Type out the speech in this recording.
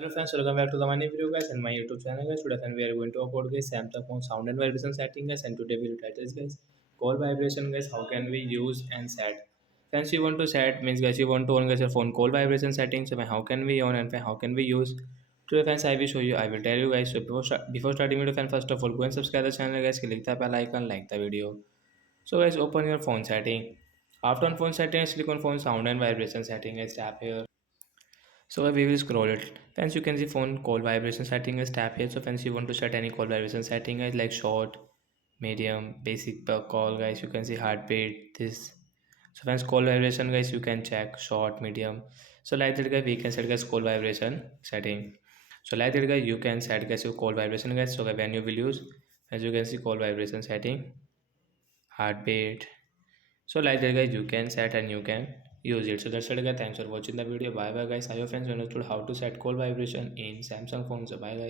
Hello friends, welcome back to the my new video guys and my YouTube channel guys. Today friend, we are going to upload guys Samsung phone sound and vibration setting guys, and today we will title guys call vibration guys. How can we use and set? Friends, you want to set means guys you want to on guys your phone call vibration settings. So how can we on and how can we use? Today friends, I will show you. I will tell you guys. So before starting video, friend, first of all go and subscribe the channel guys. Click the bell icon, like the video. So guys, open your phone setting. After on phone settings, click on phone sound and vibration setting guys. Tap here. So we will scroll it. Friends, you can see phone call vibration setting is tap here. So friends, you want to set any call vibration setting is like short, medium, basic per call guys. You can see heartbeat, this. So friends, call vibration guys, you can check short, medium. So like that guys, we can set guys call vibration setting. So like that guys, you can set guys your call vibration guys. So when you will use, as you can see call vibration setting, heartbeat. So like that guys, you can set and you can use it. So that's it guys. Thanks for watching the video. Bye bye guys. I hope friends understood how to set call vibration in Samsung phones. So bye guys.